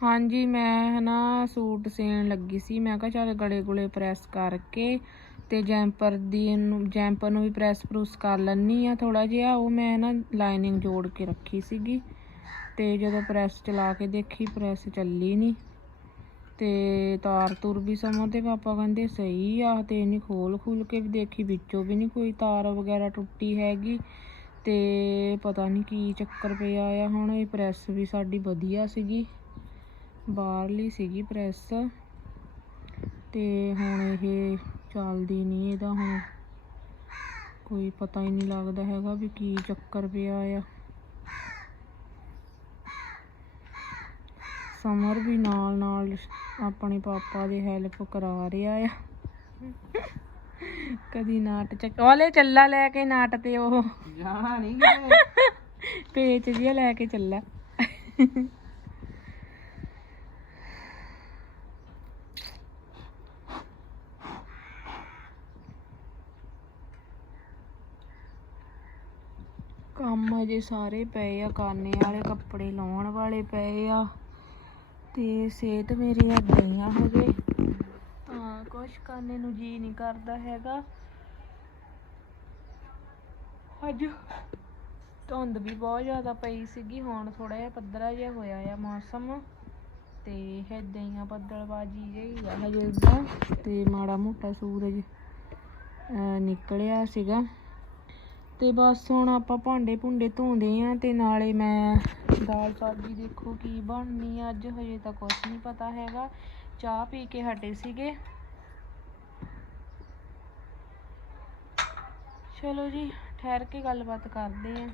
ਹਾਂਜੀ, ਮੈਂ ਨਾ ਸੂਟ ਸੀਣ ਲੱਗੀ ਸੀ। ਮੈਂ ਕਿਹਾ ਚੱਲ ਗਲੇ ਗੁਲੇ ਪ੍ਰੈਸ ਕਰਕੇ ਤੇ ਜੈਂਪਰ ਦੀ ਨੂੰ ਜੈਂਪਰ ਨੂੰ ਵੀ ਪ੍ਰੈਸ ਪ੍ਰੂਸ ਕਰ ਲੈਣੀ ਆ ਥੋੜਾ ਜਿਹਾ ਉਹ ਮੈਂ ਨਾ ਲਾਈਨਿੰਗ ਜੋੜ ਕੇ ਰੱਖੀ ਸੀਗੀ ਤੇ ਜਦੋਂ ਪ੍ਰੈਸ ਚਲਾ ਕੇ ਦੇਖੀ, ਪ੍ਰੈਸ ਚੱਲੀ ਨਹੀਂ। ਤੇ ਤਾਰ ਤੁਰ ਵੀ ਸਮਾਂ ਤੇ ਪਾਪਾ ਕਹਿੰਦੇ, ਸਹੀ ਆ, ਤੇ ਨਹੀਂ ਖੋਲ ਖੁੱਲ ਕੇ ਵੀ ਦੇਖੀ, ਵਿੱਚੋਂ ਵੀ ਨਹੀਂ ਕੋਈ ਤਾਰ ਵਗੈਰਾ ਟੁੱਟੀ ਹੈਗੀ। ਤੇ ਪਤਾ ਨਹੀਂ ਕੀ ਚੱਕਰ ਪਿਆ ਆ। ਹੁਣ ਇਹ ਪ੍ਰੈਸ ਵੀ ਸਾਡੀ ਵਧੀਆ ਸੀਗੀ। ਬਾਹਰਲੀ ਸੀਗੀ ਪ੍ਰੈਸ ਤੇ ਹੁਣ ਇਹ ਚੱਲਦੀ ਨਹੀਂ ਇਹਦਾ ਹੁਣ। ਕੋਈ ਪਤਾ ਹੀ ਨਹੀਂ ਲੱਗਦਾ ਹੈਗਾ ਵੀ ਕੀ ਚੱਕਰ ਪਿਆ ਆ। ਸਮਰ ਵੀ ਨਾਲ ਨਾਲ ਆਪਣੇ ਪਾਪਾ ਦੀ ਹੈਲਪ ਕਰਾ ਰਿਹਾ ਆ। ਕਦੀ ਨਾਟ ਚੱਕ ਵਾਲੇ ਚੱਲਾ ਲੈ ਕੇ ਨਾਟ ਤੇ ਉਹ। ਜਾਣਾ ਨਹੀਂ ਪੇਚ ਜਿਹਾ ਲੈ ਕੇ ਚੱਲਾ। ਕੰਮ ਅਜੇ ਸਾਰੇ ਪਏ ਆ, ਕਾਨੇ ਵਾਲੇ ਕੱਪੜੇ ਲਾਉਣ ਵਾਲੇ ਪਏ ਆ ਤੇ ਸਿਹਤ ਮੇਰੀ ਏਦਾਂ ਹੀ ਆ ਹਜੇ। ਹਾਂ ਕੁਛ ਕਰਨੇ ਨੂੰ ਜੀ ਨਹੀਂ ਕਰਦਾ ਹੈਗਾ। ਅੱਜ ਧੁੰਦ ਵੀ ਬਹੁਤ ਜ਼ਿਆਦਾ ਪਈ ਸੀਗੀ, ਹੁਣ ਥੋੜਾ ਜਿਹਾ ਪੱਧਰਾ ਜਿਹਾ ਹੋਇਆ ਆ ਮੌਸਮ ਤੇ ਏਦਾਂ ਹੀ ਆ, ਬੱਦਲਬਾਜੀ ਜਿਹੀ ਆ ਹਜੇ ਏਦਾਂ ਤੇ ਮਾੜਾ ਮੋਟਾ ਸੂਰਜ ਨਿਕਲਿਆ ਸੀਗਾ। ਤੇ ਬਸ ਹੁਣ ਆਪਾਂ ਭਾਂਡੇ ਭੁੰਡੇ ਧੋਂਦੇ ਆ ਤੇ ਨਾਲੇ ਮੈਂ ਦਾਲ ਸਬਜ਼ੀ ਦੇਖੋ ਕੀ ਬਣਨੀ ਆ। ਅੱਜ ਹਜੇ ਤਾਂ ਕੁਝ ਨਹੀਂ ਪਤਾ ਹੈਗਾ। ਚਾਹ ਪੀ ਕੇ ਹਟੇ ਸੀਗੇ। ਚਲੋ ਜੀ, ਠਹਿਰ ਕੇ ਗੱਲਬਾਤ ਕਰਦੇ ਆ।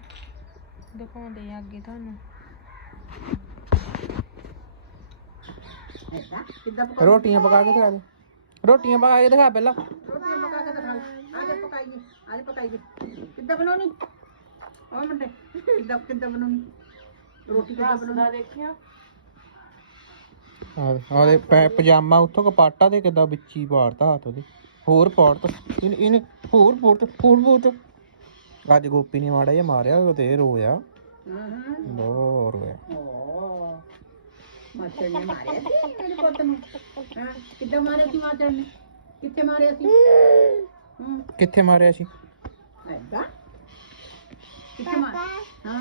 ਦਿਖਾਉਂਦੇ ਆ ਅੱਗੇ ਤੁਹਾਨੂੰ। ਰੋਟੀਆਂ ਪਕਾ ਕੇ ਦਿਖਾ ਦੇ। ਰੋਟੀਆਂ ਪਕਾ ਕੇ ਦਿਖਾ ਪਹਿਲਾਂ ਰੋਟੀਆਂ ਪਕਾ ਕੇ ਦਿਖਾ ਆਜੇ ਆਜੇ ਪਕਾਈਏ ਕਿੱਦਾਂ ਬਣਾਉਣੀ? ਉਹ ਮੁੰਡੇ ਕਿੱਦਾਂ ਕਿੱਦਾਂ ਬਣਾਉਣੀ? ਰੋਟੀ ਕਿੱਦਾਂ ਬਣਾਉਣੀ? ਦਾ ਦੇਖਿਆ ਆਦੇ ਪਜਾਮਾ ਉੱਥੋਂ ਕਪਾਟਾ ਦੇ ਕਿੱਦਾਂ ਵਿੱਚ ਹੀ ਪਾੜਤਾ ਹੱਥ ਉਹਦੇ। ਹੋਰ ਪਾੜਤਾ ਇਹਨੇ ਇਹਨੇ ਹੋਰ ਪੋੜ ਹੋਰ ਪੋੜ ਅੱਜ ਗੋਪੀ ਨੇ ਮਾੜਾ ਜਿਹਾ ਮਾਰਿਆ ਉਹ ਤੇ ਰੋਇਆ। ਹਾਂ ਹਾਂ ਬਹੁਤ ਰੋਇਆ। ਓ ਮਾਚਰ ਨੇ ਮਾਰਿਆ ਸੀ ਤੇਰੇ ਪੁੱਤ ਨੂੰ। ਹਾਂ? ਕਿੱਦਾਂ ਮਾਰਿਆ ਸੀ ਮਾਚਰ ਨੇ? ਕਿੱਥੇ ਮਾਰਿਆ ਸੀ? ਹੂੰ ਕਿੱਥੇ ਮਾਰਿਆ ਸੀ? ਐਦਾਂ? ਕਿੱਥੇ ਮਾਰ ਹਾਂ।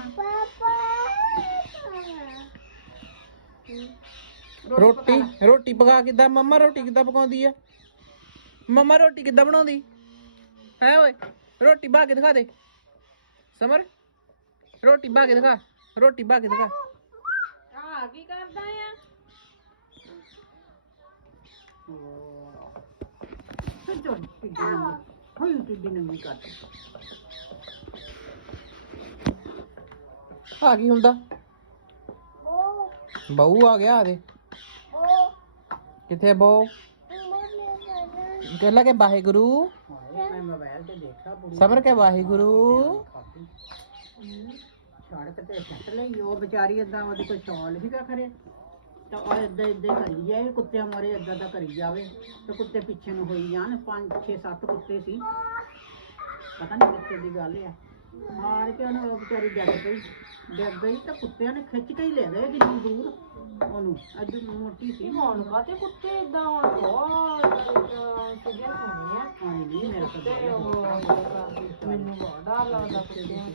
ਰੋਟੀ ਰੋਟੀ? ਪਕਾ ਕਿੱਦਾਂ? ਮੰਮਾ ਰੋਟੀ ਕਿੱਦਾਂ ਪਕਾਉਂਦੀ ਆ? ਮੰਮਾ ਰੋਟੀ ਕਿੱਦਾਂ ਬਣਾਉਂਦੀ? ਹੈ ਓਏ ਰੋਟੀ ਬਾ ਕੇ ਦਿਖਾ ਦੇ। ਸਮਰ ਰੋਟੀ ਬਾ ਕੇ ਦਿਖਾ। ਰੋਟੀ ਬਾ ਕੇ ਦਿਖਾ। ਆ ਕੀ ਕਰਦਾ ਆ? ਚੱਲ ਕਿੱਡੀ ਨੰਗੀ ਹੋਈ ਕਿੱਡੀ ਆ ਕੀ ਹੁੰਦਾ? ਬਹੂ ਆ ਗਿਆ ਆਦੇ ਕਿੱਥੇ ਬਹੂ? ਕਹਿੰਦਾ ਕਿ ਵਾਹਿਗੁਰੂ? ਹਾਏ ਮੈਂ ਮੋਬਾਈਲ ਤੇ ਦੇਖਿਆ ਬੁੜੀ ਸਬਰ ਕੇ ਵਾਹਿਗੁਰੂ? ਖਾਤੀ ਸੜਕ ਤੇ ਸੱਟ ਲਈ, ਉਹ ਵਿਚਾਰੀ ਏਦਾਂ ਉਹਦੇ ਕੋਈ ਸ਼ਾਲ ਸੀਗਾ ਖਰੇ। ਤਾਂ ਉਹ ਏਦਾਂ ਹੀ ਕਰੀ ਜਾਏ ਕੁੱਤਿਆਂ ਮਾਰੇ ਏਦਾਂ ਦਾ ਕਰੀ ਜਾਵੇ। ਤੇ ਕੁੱਤੇ ਪਿੱਛੇ ਨੂੰ ਹੋਈ ਜਾਣ ਪੰਜ ਛੇ ਸੱਤ ਕੁੱਤੇ ਸੀ। ਪਤਾ ਨਹੀਂ ਕਿੱਥੇ ਦੀ ਗੱਲ ਆ। ਮਾਰ ਕੇ ਉਹਨੂੰ ਉਹ ਵਿਚਾਰੀ ਡਿੱਗ ਪਈ। ਡਿੱਗ ਗਈ ਤਾਂ ਕੁੱਤਿਆਂ ਨੇ ਖਿੱਚ ਕੇ ਹੀ ਲੈ ਗਏ ਕਿੰਨੀ ਦੂਰ ਉਹਨੂੰ। ਅੱਜ ਮੋਟੀ ਸੀ। ਹੁਣ ਕਾਤੇ ਕੁੱਤੇ ਇਦਾਂ ਹੁਣ ਬਹੁਤ ਸੁਝੇ ਸੁਣੇ ਆ ਨਹੀਂ ਮੇਰਾ ਕਰਦੇ। ਮੈਨੂੰ ਬਹੁਤ ਡਰ ਲੱਗਦਾ ਕੁੱਤਿਆਂ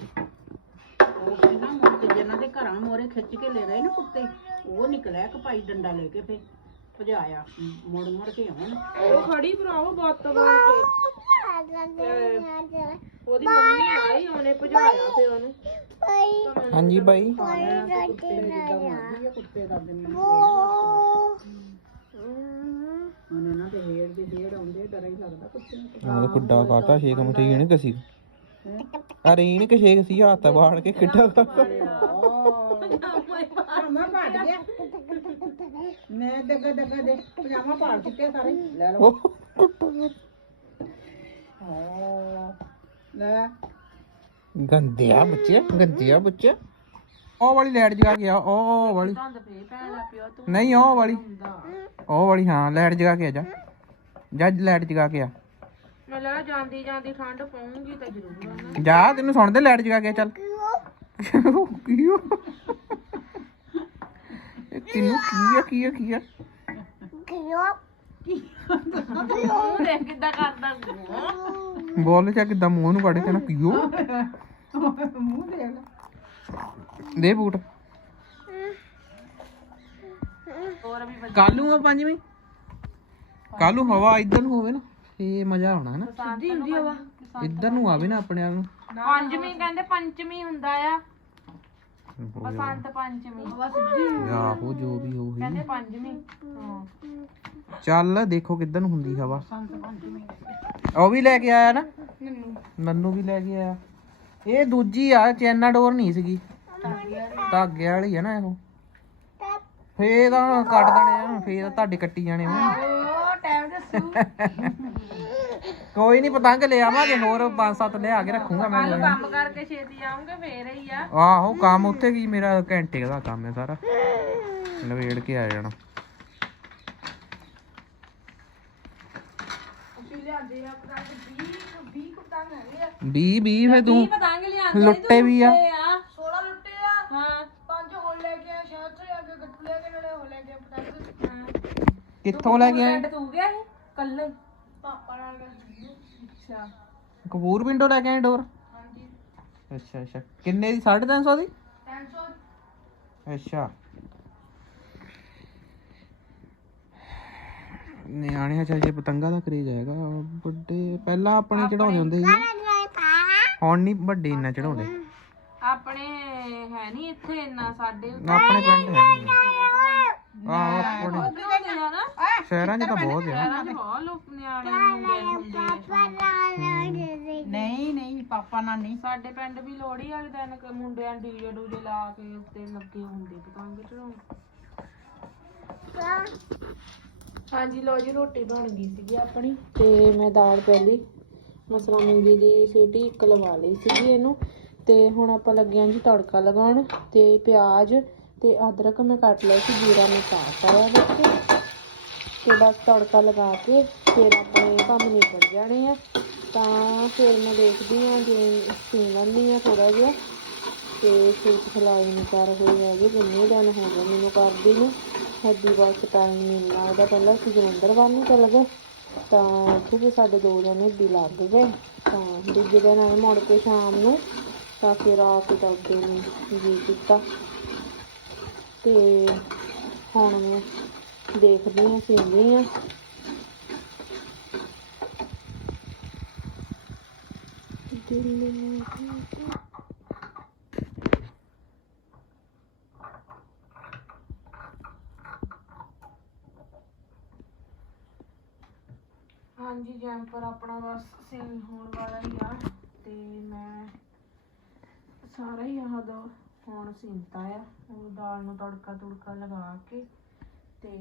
ਘਰਾਂ ਮੋਰੇ ਖਿੱਚ ਕੇ ਲੈ ਗਏ ਨਾ ਕੁੱਤੇ ਉਹ ਨਿਕਲਿਆ ਕਪਾਈ ਡੰਡਾ ਲੈ ਕੇ ਫੇ ਭਜਾਇਆ ਮੁੜ ਮੁੜ ਕੇ ਆਉਣ। ਉਹ ਖੜੀ ਭਰਾਵੋ ਬੱਤ ਮਾਰ ਕੇ ਉਹਦੀ ਮੰਮੀ ਆਈ ਉਹਨੇ ਭਜਾਇਆ ਤੇ ਉਹਨੂੰ। ਹਾਂਜੀ ਬਾਈ। ਕੁੱਤੇ ਦਾ ਦਿਨ ਉਹਨਾਂ ਨਾਲ ਤੇ ਹੇੜ ਦੀ ਹੇੜ ਆਉਂਦੇ ਡਰ ਹੀ ਲੱਗਦਾ ਕੁੱਤੇ ਨੂੰ ਉਹ ਕੁੱਡਾ ਕਾਟਾ ਛੇਕ ਮੁਠੀ ਨਹੀਂ ਕਸੀ? ਅਰੇ ਇਹਨੇ ਕਿ ਛੇਕ ਸੀ ਹੱਥ ਬਾੜ ਕੇ ਕਿੱਡਾ ਕਾਟਾ ਪਜਾਮਾ ਪਾੜ ਗਿਆ। ਮੈਂ ਡੱਗਾ ਡੱਗਾ ਦੇ ਪਜਾਮਾ ਪਾੜ ਚੁੱਕੇ ਸਾਰੇ। ਲੈ ਲਓ। ਉਹ ਹਾਂ। ਲੈ। ਗੰਦਿਆ ਬੱਚੇ ਗੰਦਿਆ ਬੱਚੇ। ਉਹ ਵਾਲੀ ਲਾਈਟ ਜਗਾ ਕੇ ਆ ਉਹ ਵਾਲੀ। ਨਹੀਂ ਉਹ ਵਾਲੀ। ਉਹ ਵਾਲੀ ਹਾਂ ਲਾਈਟ ਜਗਾ ਕੇ ਆ ਜਾ। ਜਾ ਲਾਈਟ ਜਗਾ ਕੇ ਆ। ਮੈਂ ਲਾ ਜਾਂਦੀ ਜਾਂਦੀ ਠੰਡ ਪਊਂਗੀ ਤਾਂ ਜ਼ਰੂਰ ਜਾ ਤੈਨੂੰ ਸੁਣਦੇ ਲਾਈਟ ਜਗਾ ਕੇ ਚੱਲ। ਕਿਉਂ ਤੈਨੂੰ ਕੀ ਆ ਕੀ ਆ ਕੀ ਆ? ਉਹ ਦੇਖ ਕਿੱਦਾਂ ਕਰਦਾ ਬੋਲ ਚਾ ਕਿਦਾਂ ਮੂੰਹ ਨੂੰ ਕੱਢ ਕੇ ਨਾ ਪੀਓ ਮੂੰਹ ਦੇਖ ਲੈ। ਦੇ ਬੂਟ। ਹੋਰ ਵੀ ਕੱਲ ਨੂੰ ਆ ਪੰਜਵੀਂ? ਕੱਲ ਨੂੰ ਹਵਾ ਇੱਧਰ ਨੂੰ ਹੋਵੇ ਨਾ ਫੇ ਮਜ਼ਾ ਆਉਣਾ ਹੈ ਨਾ ਸਿੱਧੀ ਹੁੰਦੀ ਹਵਾ। ਇੱਧਰ ਨੂੰ ਆਵੇ ਨਾ ਆਪਣੇ ਆਪ ਨੂੰ। ਪੰਜਵੀਂ ਕਹਿੰਦੇ ਪੰਚਮੀ ਹੁੰਦਾ ਆ। ਬਸੰਤ ਪੰਚਮੀ ਆਹੋ ਜੋ। ਵੀ ਹੋਵੇ ਕਹਿੰਦੇ ਪੰਜਵੀਂ। ਹਾਂ। ਚੱਲ ਦੇਖੋ ਕਿੱਧਰ ਨੂੰ ਹੁੰਦੀ ਹਵਾ ਉਹ ਵੀ ਲੈ ਕੇ ਆਇਆ ਨਾ? ਨੰਨੂ। ਵੀ ਲੈ ਕੇ ਆਇਆ। ਇਹ ਦੂਜੀ ਆ ਚੈਨਾ ਡੋਰ ਨਹੀਂ ਸੀਗੀ। ਧਾਗੇ ਵਾਲੀ ਆ ਨਾ ਇਹੋ। ਫੇਰ ਤਾਂ ਕੱਟ ਦੇਣੇ ਆ ਫੇਰ ਤਾਂ ਤੁਹਾਡੇ ਕੱਟੀ ਜਾਣੇ ਵਾ ਕੋਈ ਨਹੀਂ ਪਤੰਗ ਲੈ ਆਵਾਂਗੇ ਹੋਰ ਪੰਜ ਸੱਤ ਲਿਆ ਕੇ ਰੱਖੂਗਾ ਮੈਂ। ਨੀ। ਕੰਮ ਕਰਕੇ ਛੇਤੀ ਆਉਂਗੇ ਫੇਰ ਹੀ ਆ। ਆਹੋ ਕੰਮ ਉੱਥੇ ਕੀ ਮੇਰਾ ਘੰਟੇ ਦਾ ਕੰਮ ਹੈ ਸਾਰਾ। ਨਵੇੜ ਕੇ ਆ ਜਾਣਾ। ਬੀ ਬੀ ਫੇ ਤੂੰ ਪਤੰਗ ਲਿਆਂਦੇ ਲੁੱਟੇ ਵੀ ਆ। 16 ਲੁੱਟੇ ਆ। ਹਾਂ। ਪੰਜ ਹੋਰ ਲੈ ਕੇ ਆ ਸ਼ਹਿਰ ਤੋਂ ਆ ਕੇ ਗੱਟੂ ਲੈ ਕੇ ਨਾਲੇ ਹੋ ਲੈ ਕੇ ਪਤੰਗ। ਹਾਂ। ਕਿੱਥੋਂ ਲੈ ਕੇ ਆਏ? ਤੂੰ ਗਿਆ ਸੀ ਕੱਲ ਅੱਛਾ। ਕਪੂਰ ਪਿੰਡੋਂ ਲੈ ਕੇ ਆਏ ਡੋਰ? ਹਾਂਜੀ। ਅੱਛਾ ਅੱਛਾ। ਕਿੰਨੇ ਦੀ? 350 ਦੀ? 300 ਅੱਛਾ। ਨਿਆਣਿਆਂ ਚ ਅਜੇ ਪਤੰਗਾ ਦਾ ਕਰੇਜ ਆਏਗਾ ਵੱਡੇ ਪਹਿਲਾਂ ਆਪਣੇ ਚੜਾਉਂਦੇ ਹੁੰਦੇ ਸੀ। ਹੁਣ ਨਹੀਂ ਵੱਡੇ ਇੰਨਾ ਚੜਾਉਂਦੇ ਆਪਣੇ ਹੈ ਨਹੀਂ ਇੱਥੇ ਇੰਨਾ ਸਾਡੇ ਆਪਣੇ ਪਿੰਡ ਹੈ ਨੀ। ਆਹੋ ਆਪਣੇ ਸ਼ਹਿਰਾਂ 'ਚ ਤਾਂ ਬਹੁਤ ਆ। ਸ਼ਹਿਰਾਂ 'ਚ ਬਹੁਤ ਲੋਕ ਨਿਆਣੇ ਮੁੰਡੇ ਨੂੰ ਹੁੰਦੇ ਆ ਨਹੀਂ ਨਹੀਂ ਪਾਪਾ ਨਾਲ ਨਹੀਂ। ਸਾਡੇ ਪਿੰਡ ਵੀ ਲੋਹੜੀ ਵਾਲੇ ਦਿਨ ਕ- ਮੁੰਡਿਆਂ ਡੀਜੇ ਡੂਜੇ ਲਾ ਕੇ ਉੱਤੇ ਲੱਗੇ ਹੁੰਦੇ ਪਤੰਗ ਚੜਾਉਣ। ਹਾਂਜੀ ਲੋ ਜੀ ਰੋਟੀ ਬਣ ਗਈ ਸੀਗੀ ਆਪਣੀ। ਤੇ ਮੈਂ ਦਾਲ ਪਹਿਲੀ ਮਸਲਾ ਮੂੰਗੀ ਦੀ ਸੀਟੀ ਇੱਕ ਲਵਾ ਲਈ ਸੀਗੀ ਇਹਨੂੰ। ਤੇ ਹੁਣ ਆਪਾਂ ਲੱਗੇ ਆਂ ਜੀ ਤੜਕਾ ਲਗਾਉਣ ਤੇ ਪਿਆਜ਼ ਤੇ ਅਦਰਕ ਮੈਂ ਕੱਟ ਲਿਆ ਸੀ ਜੀਰਾ ਮੈਂ ਪਾ ਪਾਇਆ ਵਿੱਚ। ਤੇ ਬਸ ਤੜਕਾ ਲਗਾ ਕੇ ਫਿਰ ਆਪਣੇ ਕੰਮ ਨਿਬੜ ਜਾਣੇ ਆ। ਤਾਂ ਫਿਰ ਮੈਂ ਦੇਖਦੀ ਆ ਜੇ ਸੀਨ ਲੈਂਦੀ ਆ ਥੋੜਾ ਜਿਹਾ। ਤੇ ਸੂਟ ਸਿਲਾਈ ਨੂੰ ਕਰ ਹੋਈ ਹੈਗੀ ਕਿੰਨੇ ਦਿਨ ਹੋ ਗਏ ਮੈਨੂੰ ਕਰਦੀ ਨੂੰ। ਹੱਦੀ ਬਸ ਟਾਈਮ ਨਹੀਂ ਲੱਗਦਾ ਪਹਿਲਾਂ ਅਸੀਂ ਜਲੰਧਰ ਵੱਲ ਨੂੰ ਚੱਲ ਗਏ। ਤਾਂ ਉੱਥੇ ਵੀ ਸਾਡੇ ਦੋ ਦਿਨ ਹੱਦੀ ਲੱਗ ਗਏ। ਤਾਂ ਦੂਜੇ ਦਿਨ ਆਏ ਮੁੜ ਕੇ ਸ਼ਾਮ ਨੂੰ, ਤਾਂ ਫਿਰ ਆ ਕੇ ਤੜਕੇ ਨੂੰ ਜੀ ਕੀਤਾ। ਤੇ ਹੁਣ ਮੈਂ ਦੇਖਦੀ ਹਾਂ ਸੀਂਦੀ ਹਾਂ ਦਿਲ ਹਾਂਜੀ, ਜੈਂਪਰ ਆਪਣਾ ਬਸ ਸਿੰਗ ਹੋਣ ਵਾਲਾ ਹੀ ਆ ਤੇ ਮੈਂ ਸਾਰਾ ਹੀ ਆਹ ਦਾ ਹੁਣ ਸਿੰਤਾ ਆ, ਉਹ ਦਾਲ ਨੂੰ ਤੜਕਾ ਤੁੜਕਾ ਲਗਾ ਕੇ ਤੇ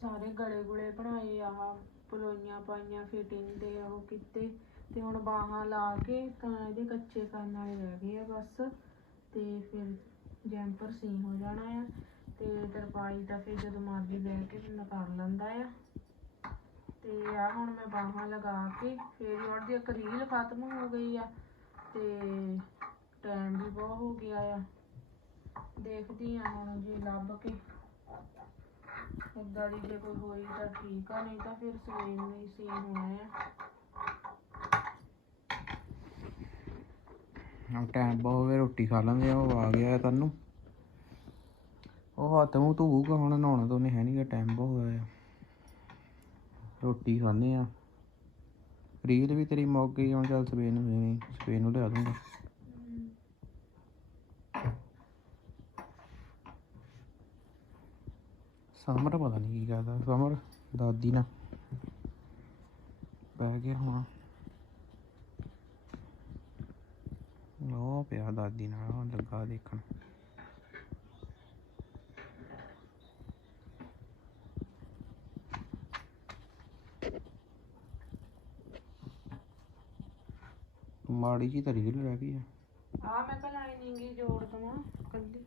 ਸਾਰੇ ਗਲੇ ਗੁਲੇ ਬਣਾਏ, ਆਹ ਪਲੋਈਆਂ ਪਾਈਆਂ ਫਿਟਿੰਗ ਦੇ ਉਹ ਕੀਤੇ ਤੇ ਹੁਣ ਬਾਹਾਂ ਲਾ ਕੇ ਤਾਂ ਇਹਦੇ ਕੱਚੇ ਕਰਨ ਵਾਲੇ ਰਹਿ ਗਏ ਆ ਬਸ ਤੇ ਫਿਰ ਜੈਂਪਰ ਸੀ ਹੋ ਜਾਣਾ ਆ ਤੇ ਤਰਪਾਈ ਤਾਂ ਫਿਰ ਜਦੋਂ ਮਰਜ਼ੀ ਬਹਿ ਕੇ ਬੰਦਾ ਕਰ ਲੈਂਦਾ ਆ। ਤੇ ਆ ਹੁਣ ਮੈਂ ਬਾਹਾਂ ਲਗਾ ਕੇ ਫਿਰ ਹੁਣ ਦੀ ਇੱਕ ਖਤਮ ਹੋ ਗਈ ਆ ਤੇ ਟਾਈਮ ਵੀ ਬਹੁਤ ਹੋ ਗਿਆ ਆ। ਦੇਖਦੀ ਆ ਹੁਣ ਜੇ ਲੱਭ ਕੇ। ਏਦਾਂ ਦੀ ਜੇ ਕੋਈ ਹੋਈ ਤਾਂ ਠੀਕ ਆ, ਨਹੀਂ ਤਾਂ ਫਿਰ ਸਵੇਰ ਨੂੰ ਹੀ ਸੀ ਹੋਣਾ ਆ। ਹੁਣ ਟਾਈਮ ਬਹੁਤ ਹੋ ਗਿਆ ਰੋਟੀ ਖਾ ਲਾਂਗੇ ਉਹ ਆ ਗਿਆ ਤੈਨੂੰ। ਉਹ ਹੱਥ ਮੂੰਹ ਧੋਊਗਾ, ਹੁਣ ਨਹਾਉਣਾ ਤਾਂ ਉਹਨੇ ਹੈ ਨਹੀਂਗਾ ਟਾਈਮ ਬਹੁਤ ਹੋਇਆ ਆ। ਰੋਟੀ ਖਾਣੇ ਆ। ਰੀਲ ਵੀ ਤੇਰੀ ਮੁੱਕ ਗਈ ਹੁਣ ਚੱਲ ਸਵੇਰ ਨੂੰ ਸਵੇਰ ਨੂੰ ਲਿਆ ਦੂੰਗਾ। ਸਮਰ ਪਤਾ ਨਹੀਂ ਕੀ ਕਰਦਾ ਸਮਰ ਦਾਦੀ ਨਾਲ ਬਹਿ ਗਿਆ ਹੁਣ। ਉਹ ਪਿਆ ਦਾਦੀ ਨਾਲ ਲੱਗਾ ਦੇਖਣ। ਮਾੜੀ ਜੀ ਤਾਂ ਰੀਲ ਰਹਿ ਗਈ ਆ। ਆ ਮੈਂ ਕਲਾਈ ਨੀਂਗੀ ਜੋੜ ਦਵਾਂ, ਕੱਲੀ।